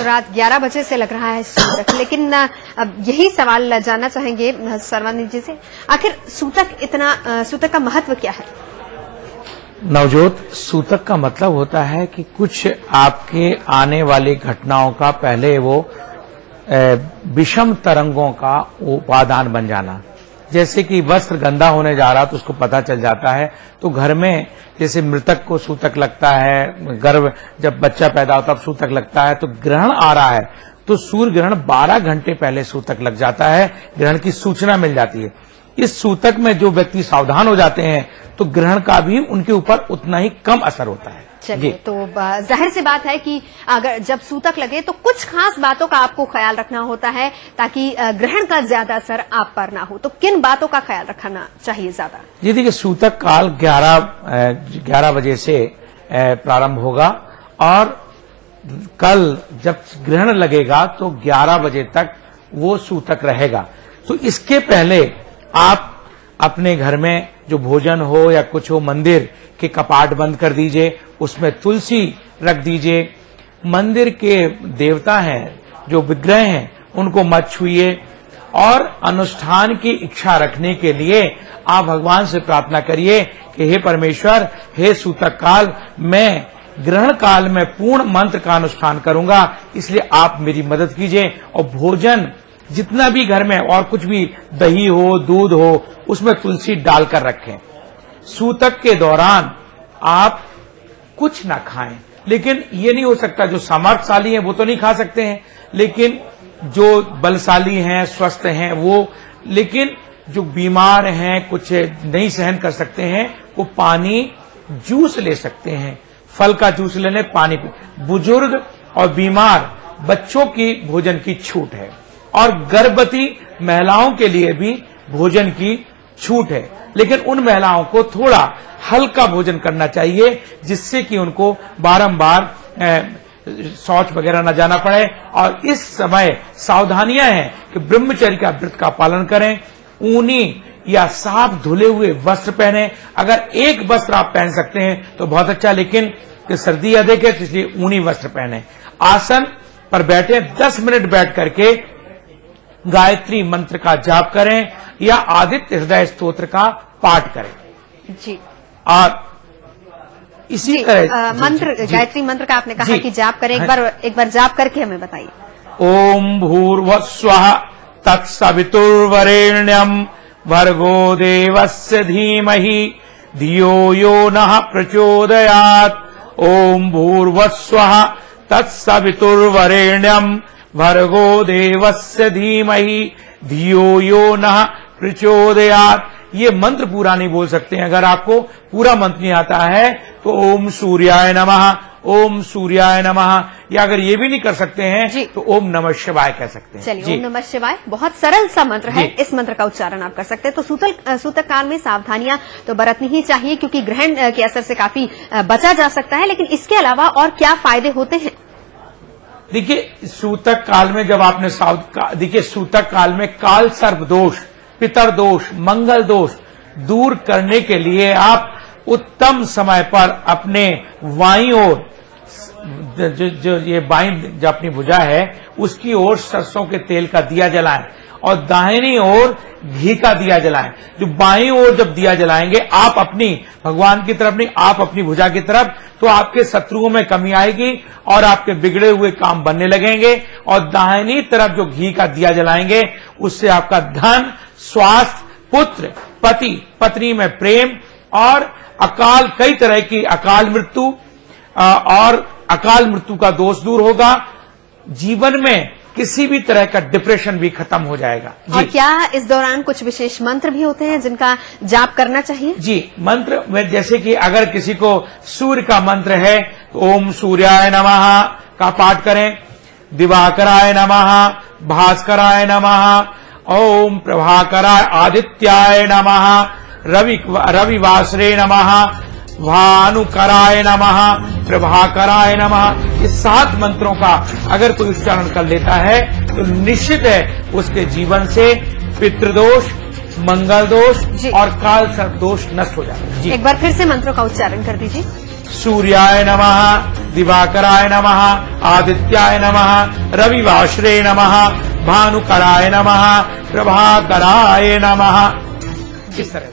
तो रात 11 बजे से लग रहा है सूतक, लेकिन अब यही सवाल जानना चाहेंगे सर्वानंद जी से, आखिर सूतक का महत्व क्या है? नवजोत, सूतक का मतलब होता है कि कुछ आपके आने वाली घटनाओं का पहले वो विषम तरंगों का उपादान बन जाना। जैसे कि वस्त्र गंदा होने जा रहा तो उसको पता चल जाता है, तो घर में जैसे मृतक को सूतक लगता है, गर्भ जब बच्चा पैदा होता है सूतक लगता है, तो ग्रहण आ रहा है तो सूर्य ग्रहण 12 घंटे पहले सूतक लग जाता है, ग्रहण की सूचना मिल जाती है। इस सूतक में जो व्यक्ति सावधान हो जाते हैं तो ग्रहण का भी उनके ऊपर उतना ही कम असर होता है। चलिए, तो जाहिर सी बात है कि अगर जब सूतक लगे तो कुछ खास बातों का आपको ख्याल रखना होता है ताकि ग्रहण का ज्यादा असर आप पर ना हो, तो किन बातों का ख्याल रखना चाहिए ज्यादा? जी देखिए, सूतक काल 11 बजे से प्रारंभ होगा और कल जब ग्रहण लगेगा तो 11 बजे तक वो सूतक रहेगा। तो इसके पहले आप अपने घर में जो भोजन हो या कुछ हो, मंदिर के कपाट बंद कर दीजिए, उसमें तुलसी रख दीजिए। मंदिर के देवता हैं, जो विग्रह हैं, उनको मत छुइए और अनुष्ठान की इच्छा रखने के लिए आप भगवान से प्रार्थना करिए कि हे परमेश्वर, हे सूतक काल, मैं ग्रहण काल में पूर्ण मंत्र का अनुष्ठान करूंगा, इसलिए आप मेरी मदद कीजिए। और भोजन जितना भी घर में और कुछ भी दही हो, दूध हो, उसमें तुलसी डालकर रखें। सूतक के दौरान आप कुछ ना खाएं, लेकिन ये नहीं हो सकता, जो सामर्थ्यशाली हैं वो तो नहीं खा सकते हैं, लेकिन जो बलशाली हैं, स्वस्थ हैं वो, लेकिन जो बीमार हैं, कुछ नहीं सहन कर सकते हैं, वो पानी जूस ले सकते हैं, फल का जूस ले लें, पानी पी। बुजुर्ग और बीमार बच्चों की भोजन की छूट है और गर्भवती महिलाओं के लिए भी भोजन की छूट है, लेकिन उन महिलाओं को थोड़ा हल्का भोजन करना चाहिए जिससे कि उनको बारंबार शौच वगैरह न जाना पड़े। और इस समय सावधानियां हैं कि ब्रह्मचर्य का व्रत का पालन करें, ऊनी या साफ धुले हुए वस्त्र पहने। अगर एक वस्त्र आप पहन सकते हैं तो बहुत अच्छा, लेकिन सर्दी अधिक है इसलिए ऊनी वस्त्र पहने। आसन पर बैठे 10 मिनट बैठ करके गायत्री मंत्र का जाप करें या आदित्य हृदय स्तोत्र का पाठ करें जी। और इसी तरह मंत्र, गायत्री मंत्र का आपने कहा कि जाप करें, एक बार जाप करके हमें बताइए। ओम भूर्भुवस्वः तत्सवितुर्वरेण्यं भर्गो देवस्य धीमहि धियो यो नः प्रचोदयात्। ओम भूर्भुवस्वः तत्सवितुर्वरेण्यं भर्गो देवस्य धीमहि धियो यो नः प्रचोदयात्। ये मंत्र पूरा नहीं बोल सकते हैं, अगर आपको पूरा मंत्र नहीं आता है तो ओम सूर्याय नमः, ओम सूर्याय नमः, या अगर ये भी नहीं कर सकते हैं तो ओम नमः शिवाय कह सकते हैं। चलिए, ओम नमः शिवाय बहुत सरल सा मंत्र है, इस मंत्र का उच्चारण आप कर सकते हैं। तो सूतक काल में सावधानियां तो बरतनी ही चाहिए क्योंकि ग्रहण के असर से काफी बचा जा सकता है, लेकिन इसके अलावा और क्या फायदे होते हैं? देखिए, सूतक काल में जब आपने देखिए, सूतक काल में काल सर्प दोष, पितर दोष, मंगल दोष दूर करने के लिए आप उत्तम समय पर अपने बाईं ओर जो ये बाईं जो अपनी भुजा है उसकी ओर सरसों के तेल का दिया जलाएं और दाहिनी ओर घी का दिया जलाएं। जो बाईं ओर जब दिया जलाएंगे आप अपनी भगवान की तरफ नहीं, आप अपनी भुजा की तरफ, तो आपके शत्रुओं में कमी आएगी और आपके बिगड़े हुए काम बनने लगेंगे। और दाहिनी तरफ जो घी का दिया जलाएंगे उससे आपका धन, स्वास्थ्य, पुत्र, पति, पत्नी में प्रेम और अकाल, कई तरह की अकाल मृत्यु और अकाल मृत्यु का दोष दूर होगा। जीवन में किसी भी तरह का डिप्रेशन भी खत्म हो जाएगा। और क्या इस दौरान कुछ विशेष मंत्र भी होते हैं जिनका जाप करना चाहिए? जी, मंत्र में जैसे कि अगर किसी को सूर्य का मंत्र है तो ओम सूर्याय नमः का पाठ करें, दिवाकराय नमः, भास्कराय नमः, ओम प्रभाकराय आदित्याय नमः, रविवासरे नमः, भानुकराय नमः, प्रभाकराय नमः। इस 7 मंत्रों का अगर कोई उच्चारण कर लेता है तो निश्चित है उसके जीवन से पितृदोष, मंगल दोष और काल सर्प दोष नष्ट हो जाएगा। एक बार फिर से मंत्रों का उच्चारण कर दीजिए। सूर्याय नमः, दिवाकराय नमः, आदित्याय नमः, रविवाश्रे नमः, भानुकराय नमः, प्रभाकराय नमः। इस तरह